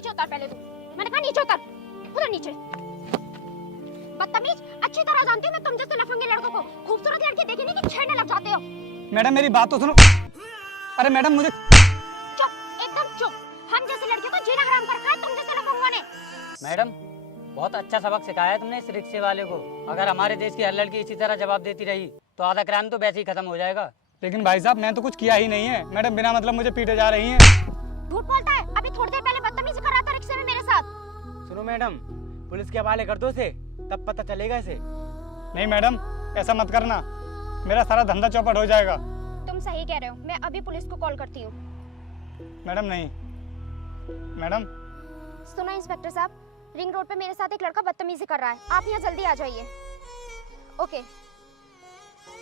नीचे उतर पहले तू। मैंने कहा नीचे उतर, उधर नीचे। बदतमीज, अच्छी तरह जानती हूँ मैं तुम जैसे लफंगे लड़कों को। खूबसूरत लड़की देखी नहीं कि छेड़ने लग जाते हो। मैडम मेरी बात तो सुनो। अरे मैडम मुझे चुप, एकदम चुप। हम जैसे लड़कियों को जीना हराम कर रखा है तुम जैसे लफंगों ने। मैडम बहुत अच्छा सबक सिखाया है तुमने इस रिक्शे वाले को। अगर हमारे देश की हर लड़की इसी तरह जवाब देती रही तो आधा क्राइम तो वैसे ही खत्म हो जाएगा। लेकिन भाई साहब मैं तो कुछ किया ही नहीं है। मैडम बिना मतलब मुझे पीटे जा रही हैं। झूठ बोलता है, अभी थोड़ी देर पहले बदतमीजी कर रहा था रिक्शे में मेरे साथ। सुनो मैडम, पुलिस के हवाले कर दो इसे, तब पता चलेगा इसे। नहीं मैडम ऐसा मत करना, मेरा सारा धंधा चौपट हो जाएगा। तुम सही कह रहे हो, मैं अभी पुलिस को कॉल करती हूँ। मैडम नहीं। मैडम सुनो इंस्पेक्टर साहब, रिंग रोड पे मेरे साथ एक लड़का बदतमीजी कर रहा है, आप यहाँ जल्दी आ जाइए। ओके।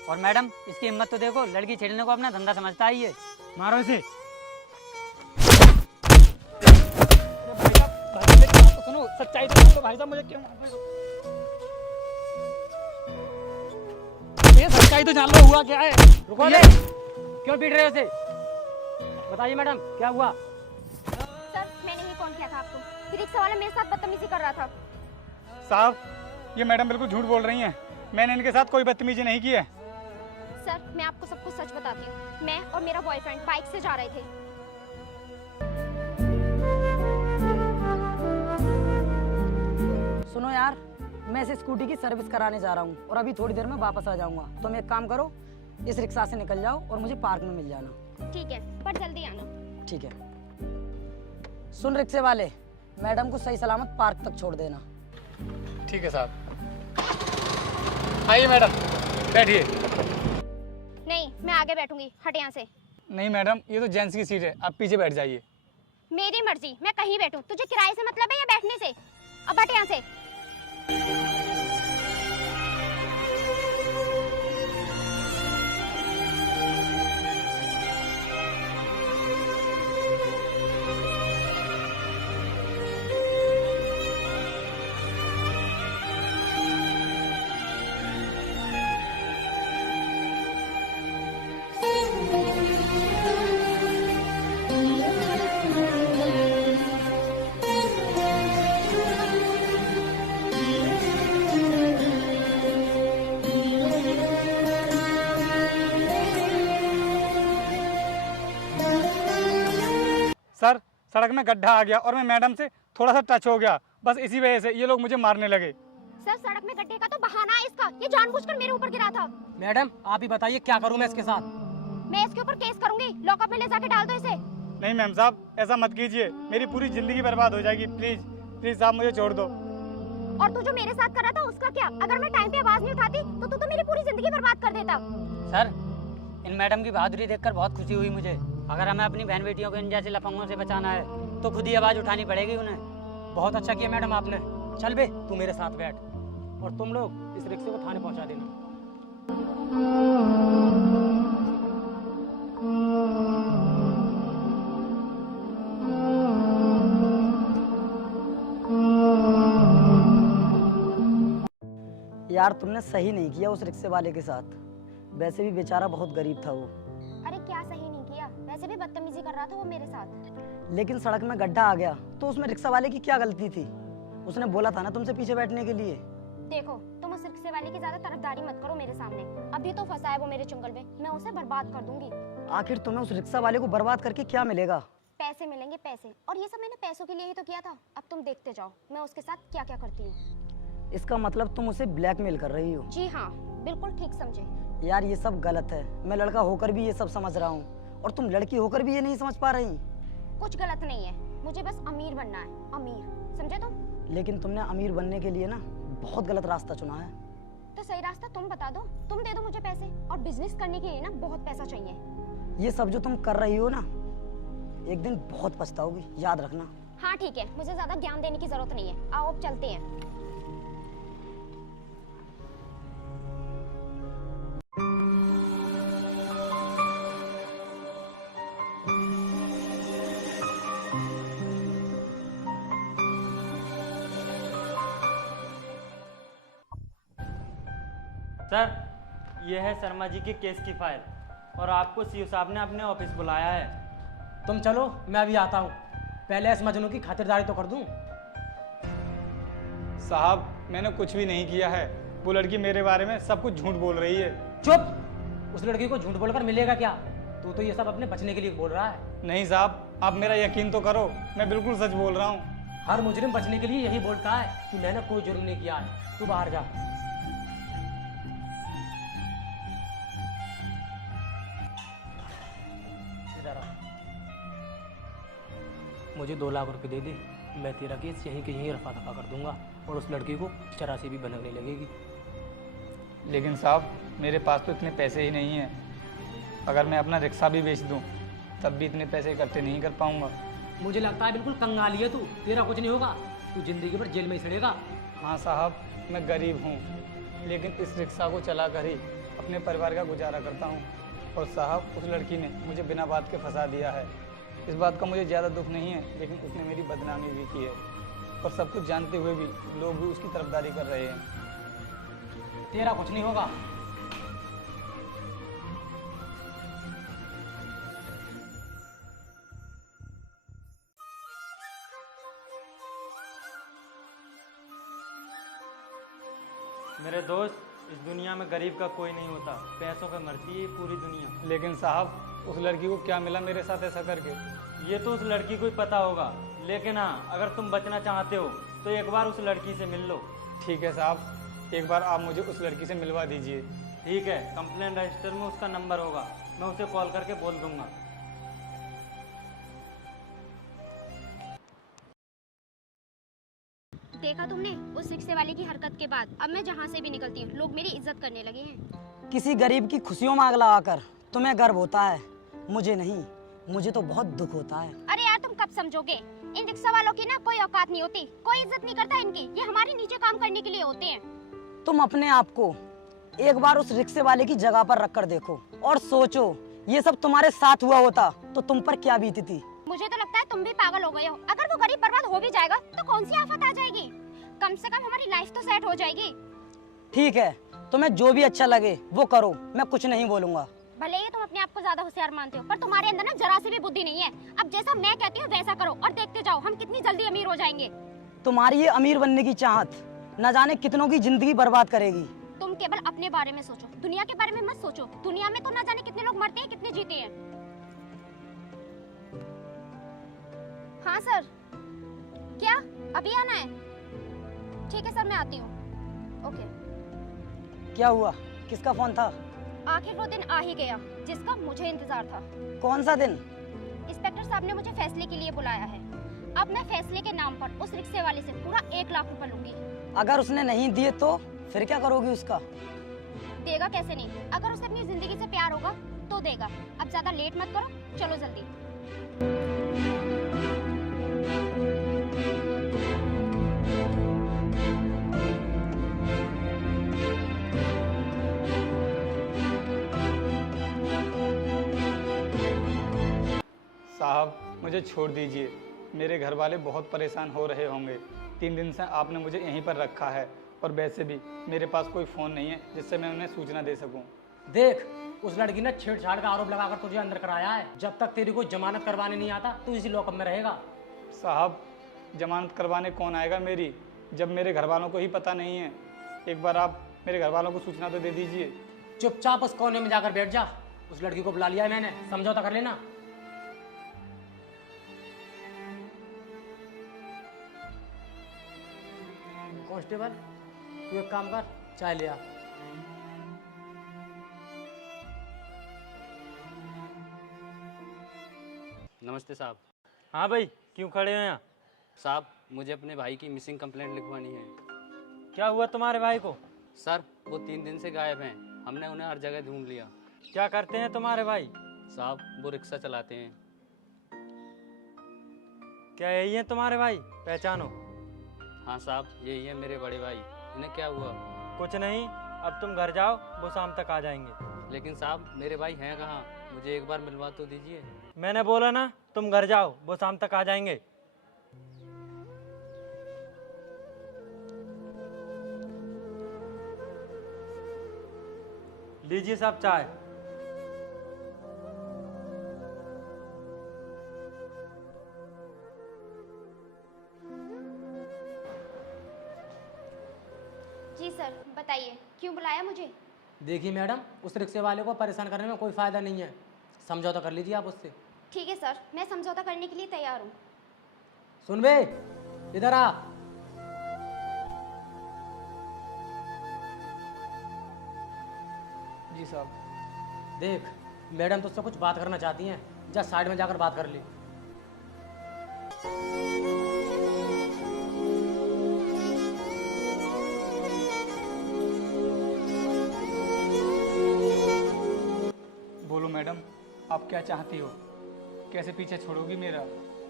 और मैडम इसकी हिम्मत तो देखो, लड़की छेड़ने को अपना धंधा समझता है ये। मारो इसे। सुनो सच्चाई तो भाई साहब मुझे क्यों मार रहे हो? ये सच्चाई तो जान लो हुआ क्या है। रुको ले, क्यों पीट रहे हो उसे? बताइए मैडम क्या हुआ? सर मैंने ही कॉल किया था आपको, रिक्शा वाला मेरे साथ बदतमीजी कर रहा था। साहब ये मैडम बिल्कुल झूठ बोल रही हैं। मैंने इनके साथ कोई बदतमीजी नहीं की है। सर मैं आपको सब कुछ सच बताती हूँ, मैं और मेरा बॉयफ्रेंड बाइक से जा रहे थे। सुनो यार, मैं इस स्कूटी की सर्विस कराने जा रहा हूँ और अभी थोड़ी देर में वापस आ जाऊंगा। तुम एक काम करो, इस रिक्शा से निकल जाओ और मुझे पार्क में मिल जाना। ठीक है पर जल्दी आना। ठीक है। सुन रिक्शे वाले, मैडम को सही सलामत पार्क तक छोड़ देना। ठीक है साहब। आइए मैडम बैठिए। नहीं मैं आगे बैठूंगी, हट यहाँ से। नहीं मैडम ये तो जेंट्स की सीट है, आप पीछे बैठ जाइए। मेरी मर्जी, मैं कहीं बैठूं। तुझे किराए से मतलब है या बैठने से? अब हट यहाँ से। सर सड़क में गड्ढा आ गया और मैं मैडम से थोड़ा सा टच हो गया, बस इसी वजह से ये लोग मुझे मारने लगे। सर सड़क में गड्ढे का तो बहाना है इसका, ये जानबूझकर मेरे ऊपर गिरा था। मैडम आप ही बताइए क्या करूं मैं इसके साथ? मैं इसके ऊपर केस करूंगी, लॉकअप में ले जाके डाल दो इसे। नहीं मैम साहब ऐसा मत कीजिए, मेरी पूरी जिंदगी बर्बाद हो जाएगी। प्लीज प्लीज साहब मुझे छोड़ दो। और तू जो मेरे साथ कर रहा था उसका क्या? अगर मैं टाइम पे आवाज नहीं उठाती तो मेरी पूरी जिंदगी बर्बाद कर देता। सर इन मैडम की बहादुरी देखकर बहुत खुशी हुई मुझे। अगर हमें अपनी बहन बेटियों को इन जैसे लफंगों से बचाना है तो खुद ही आवाज उठानी पड़ेगी उन्हें। बहुत अच्छा किया मैडम आपने। चल बे तू मेरे साथ बैठ और तुम लोग इस रिक्शे को थाने पहुंचा देना। यार तुमने सही नहीं किया उस रिक्शे वाले के साथ, वैसे भी बेचारा बहुत गरीब था वो। अरे क्या सही नहीं किया, वैसे भी बदतमीजी कर रहा था वो मेरे साथ। लेकिन सड़क में गड्ढा आ गया तो उसमें रिक्शा वाले की क्या गलती थी? उसने बोला था ना तुमसे पीछे बैठने के लिए। देखो तुम उस रिक्शे वाले की ज्यादा तरफदारी मत करो मेरे सामने। अभी तो फंसा है वो मेरे चुंगल में, मैं उसे बर्बाद कर दूंगी। आखिर तुम्हें उस रिक्शा वाले को बर्बाद करके क्या मिलेगा? पैसे मिलेंगे पैसे, और ये सब मैंने पैसों के लिए ही तो किया था। अब तुम देखते जाओ मैं उसके साथ क्या क्या करती हूँ। इसका मतलब तुम उसे ब्लैकमेल कर रही हो? जी हाँ बिल्कुल ठीक समझे। यार ये सब गलत है, मैं लड़का होकर भी ये सब समझ रहा हूँ और तुम लड़की होकर भी ये नहीं समझ पा रही। कुछ गलत नहीं है, मुझे बस अमीर बनना है, अमीर, समझे तुम? लेकिन तुमने अमीर बनने के लिए ना बहुत गलत रास्ता चुना है। तो सही रास्ता तुम बता दो, तुम दे दो मुझे पैसे। और बिजनेस करने के लिए ना बहुत पैसा चाहिए। ये सब जो तुम कर रही हो ना, एक दिन बहुत पछताओगी, याद रखना। हाँ ठीक है, मुझे ज्यादा ज्ञान देने की जरूरत नहीं है। आओ अब चलते हैं। सर ये है शर्मा जी के केस की फाइल और आपको सीओ साहब ने अपने ऑफिस बुलाया है। तुम चलो मैं अभी आता हूँ। पहले इस मजनू की खातिरदारी तो कर दूं। साहब मैंने कुछ भी नहीं किया है, वो लड़की मेरे बारे में सब कुछ झूठ बोल रही है। चुप। उस लड़की को झूठ बोलकर मिलेगा क्या? तू तो ये सब अपने बचने के लिए बोल रहा है। नहीं साहब, आप मेरा यकीन तो करो, मैं बिल्कुल सच बोल रहा हूँ। हर मुजरिम बचने के लिए यही बोलता है कि मैंने कोई जुर्म नहीं किया है। तू बाहर जा। इधर आ। मुझे 2 लाख रुपए दे दे, मैं तेरा केस यहीं के यहीं रफा दफा कर दूंगा और उस लड़की को चरासी भी बनने लगेगी। लेकिन साहब मेरे पास तो इतने पैसे ही नहीं हैं। अगर मैं अपना रिक्शा भी बेच दूं तब भी इतने पैसे इकट्ठे नहीं कर पाऊंगा। मुझे लगता है बिल्कुल कंगाली है तू। तेरा कुछ नहीं होगा, तू जिंदगी भर जेल में ही सड़ेगा। हाँ साहब, मैं गरीब हूँ, लेकिन इस रिक्शा को चला कर ही अपने परिवार का गुजारा करता हूँ। और साहब उस लड़की ने मुझे बिना बात के फंसा दिया है। इस बात का मुझे ज़्यादा दुख नहीं है, लेकिन उसने मेरी बदनामी भी की है और सब कुछ जानते हुए भी लोग भी उसकी तरफदारी कर रहे हैं। तेरा कुछ नहीं होगा। मेरे दोस्त, इस दुनिया में गरीब का कोई नहीं होता, पैसों पे मरती है पूरी दुनिया। लेकिन साहब उस लड़की को क्या मिला मेरे साथ ऐसा करके? ये तो उस लड़की को ही पता होगा, लेकिन हाँ अगर तुम बचना चाहते हो तो एक बार उस लड़की से मिल लो। ठीक है साहब, एक बार आप मुझे उस लड़की से मिलवा दीजिए। ठीक है, कंप्लेन रजिस्टर में उसका नंबर होगा, मैं उसे कॉल करके बोल दूंगा। देखा तुमने उस रिक्शे वाले की हरकत के बाद अब मैं जहाँ से भी निकलती हूँ लोग मेरी इज्जत करने लगे हैं। किसी गरीब की खुशियों में आग लगाकर तुम्हें गर्व होता है, मुझे नहीं। मुझे तो बहुत दुख होता है। अरे यार तुम कब समझोगे? इन रिक्शा वालों की ना कोई औकात नहीं होती, कोई इज्जत नहीं करता इनकी। ये हमारे नीचे काम करने के लिए होते हैं। तुम अपने आप को एक बार उस रिक्शे वाले की जगह पर रख कर देखो और सोचो, ये सब तुम्हारे साथ हुआ होता तो तुम पर क्या बीती थी। मुझे तो लगता है तुम भी पागल हो गए हो। अगर वो गरीब बर्बाद हो भी जाएगा तो कौन सी आफत आ जाएगी? कम से कम हमारी लाइफ तो सेट हो जाएगी। ठीक है, तुम्हें जो भी अच्छा लगे वो करो, मैं कुछ नहीं बोलूंगा। भले ही तुम अपने आप को ज्यादा होशियार मानते हो, पर तुम्हारे अंदर ना जरा सी भी बुद्धि नहीं है। अब जैसा मैं कहती हूँ वैसा करो और देखते जाओ हम कितनी जल्दी अमीर हो जाएंगे। तुम्हारी ये अमीर बनने की चाहत न जाने कितनों की जिंदगी बर्बाद करेगी। तुम केवल अपने बारे में सोचो, दुनिया के बारे में मत सोचो। दुनिया में तो न जाने कितने लोग मरते हैं, कितने जीते हैं। हाँ सर, क्या अभी आना है? ठीक है सर, मैं आती हूँ। ओके। क्या हुआ? किसका फोन था? आखिर वो दिन आ ही गया जिसका मुझे इंतजार था। कौन सा दिन? इंस्पेक्टर साहब ने मुझे फैसले के लिए बुलाया है। अब मैं फैसले के नाम पर उस रिक्शे वाले से पूरा 1 लाख रुपए लूंगी। अगर उसने नहीं दिए तो फिर क्या करोगी उसका? देगा कैसे नहीं? अगर उसे अपनी जिंदगी से प्यार होगा तो देगा। अब ज्यादा लेट मत करो, चलो जल्दी। साहब मुझे छोड़ दीजिए, मेरे घर वाले बहुत परेशान हो रहे होंगे। 3 दिन से आपने मुझे यहीं पर रखा है और वैसे भी मेरे पास कोई फ़ोन नहीं है जिससे मैं उन्हें सूचना दे सकूं। देख, उस लड़की ने छेड़छाड़ का आरोप लगाकर तुझे अंदर कराया है। जब तक तेरी कोई जमानत करवाने नहीं आता तू इसी लॉकअप में रहेगा। साहब जमानत करवाने कौन आएगा मेरी, जब मेरे घर वालों को ही पता नहीं है। एक बार आप मेरे घर वालों को सूचना तो दे दीजिए। चुपचाप उस कोने में जाकर बैठ जा। उस लड़की को बुला लिया है मैंने, समझौता कर लेना। कांस्टेबल, तू एक काम कर, चाय ले आ। नमस्ते साहब। हाँ भाई, क्यों खड़े हो यहाँ? साहब मुझे अपने भाई की मिसिंग कंप्लेंट लिखवानी है। क्या हुआ तुम्हारे भाई को? सर वो 3 दिन से गायब हैं, हमने उन्हें हर जगह ढूंढ लिया। क्या करते हैं तुम्हारे भाई? साहब वो रिक्शा चलाते हैं। क्या यही है तुम्हारे भाई? पहचानो। हाँ साहब यही है मेरे बड़े भाई। इन्हें क्या हुआ? कुछ नहीं, अब तुम घर जाओ, वो शाम तक आ जाएंगे। लेकिन साहब मेरे भाई हैं कहाँ? मुझे एक बार मिलवा तो दीजिए। मैंने बोला ना तुम घर जाओ, वो शाम तक आ जाएंगे। लीजिए साहब चाय। जी सर, बताइए क्यों बुलाया मुझे? देखिए मैडम, उस रिक्शे वाले को परेशान करने में कोई फ़ायदा नहीं है, समझौता कर लीजिए आप उससे। ठीक है सर, मैं समझौता करने के लिए तैयार हूँ। सुन बे, इधर आ। जी साहब। देख, मैडम तुझसे कुछ बात करना चाहती हैं, जा साइड में जाकर बात कर ले। बोलो मैडम, आप क्या चाहती हो? कैसे पीछे छोड़ोगी मेरा?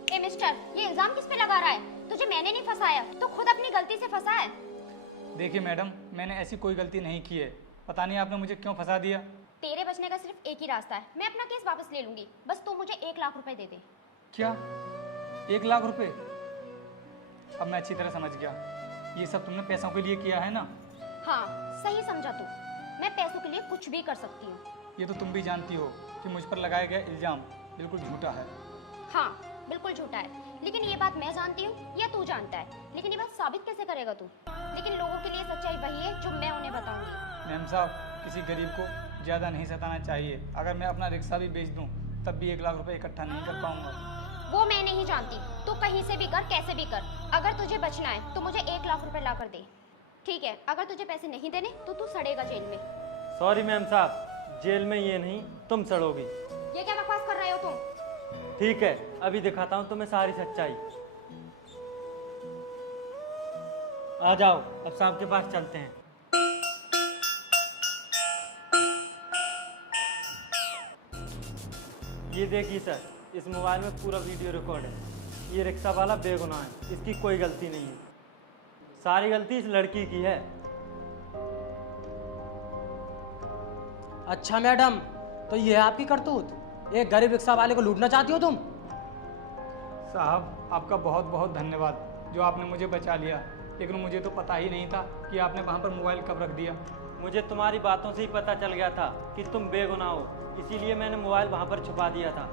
ए मिस्टर, ये इल्जाम किस पे लगा रहा है? तुझे मैंने नहीं फंसाया, तो खुद अपनी गलती से फंसा है। देखिए मैडम, मैंने ऐसी कोई गलती नहीं की है। पता नहीं आपने मुझे क्यों फंसा दिया। तेरे बचने का सिर्फ एक ही रास्ता है, मैं अपना केस वापस ले लूंगी, बस तू मुझे 1 लाख रुपए दे दे। क्या 1 लाख रुपए? अब मैं अच्छी तरह समझ गया, ये सब तुमने पैसों के लिए किया है ना? हाँ, सही समझा तू। मैं पैसों के लिए कुछ भी कर सकती हूँ। ये तो तुम भी जानती हो कि मुझ पर लगाया गया इल्ज़ाम बिल्कुल झूठा है। हाँ, बिल्कुल झूठा है, लेकिन ये बात मैं जानती हूँ या तू जानता है? लेकिन ये बात साबित कैसे करेगा तू? लेकिन लोगों के लिए सच्चाई वही है जो मैं उन्हें बताऊंगी। मैम साहब, किसी गरीब को ज़्यादा नहीं सताना चाहिए। अगर मैं अपना रिक्शा भी बेच दूं, तब भी 1 लाख रुपए इकट्ठा नहीं कर पाऊंगा। वो मैं नहीं जानती, तू कहीं से भी कर, कैसे भी कर। अगर तुझे बचना है तो मुझे 1 लाख रुपए ला कर दे। ठीक है, अगर तुझे पैसे नहीं देने तो तू सड़ेगा जेल में। सॉरी मैम साहब, जेल में ये नहीं, तुम सड़ोगी। ये क्या बकवास कर रहे हो तुम? ठीक है, अभी दिखाता हूँ तुम्हें सारी सच्चाई। आ जाओ, अब साहब के पास चलते हैं। ये देखिए सर, इस मोबाइल में पूरा वीडियो रिकॉर्ड है। ये रिक्शा वाला बेगुनाह है, इसकी कोई गलती नहीं है। सारी गलती इस लड़की की है। अच्छा मैडम, तो ये है आपकी करतूत? एक गरीब रिक्शा वाले को लूटना चाहती हो तुम? साहब, आपका बहुत बहुत धन्यवाद जो आपने मुझे बचा लिया, लेकिन मुझे तो पता ही नहीं था कि आपने वहाँ पर मोबाइल कब रख दिया। मुझे तुम्हारी बातों से ही पता चल गया था कि तुम बेगुनाह हो, इसीलिए मैंने मोबाइल वहाँ पर छुपा दिया था।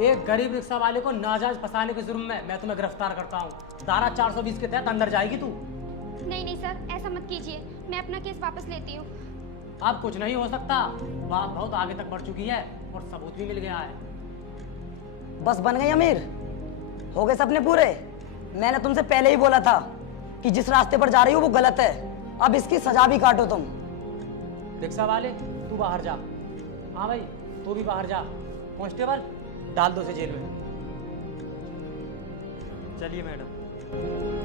एक गरीब रिक्शा वाले को नाजायज फंसाने के जुर्म में मैं तुम्हें गिरफ्तार करता हूँ। धारा 420 के तहत अंदर जाएगी तू। नहीं नहीं सर, ऐसा मत कीजिए, मैं अपना केस वापस लेती हूँ। अब कुछ नहीं हो सकता, बात बहुत आगे तक बढ़ चुकी है और सबूत भी मिल गया है। बस बन गई अमीर, हो गए सपने पूरे। मैंने तुमसे पहले ही बोला था कि जिस रास्ते पर जा रही हो वो गलत है। अब इसकी सजा भी काटो तुम। रिक्शा वाले, तू बाहर जा। हाँ भाई, तू भी बाहर जा। कांस्टेबल, डाल दो उसे जेल में। चलिए मैडम।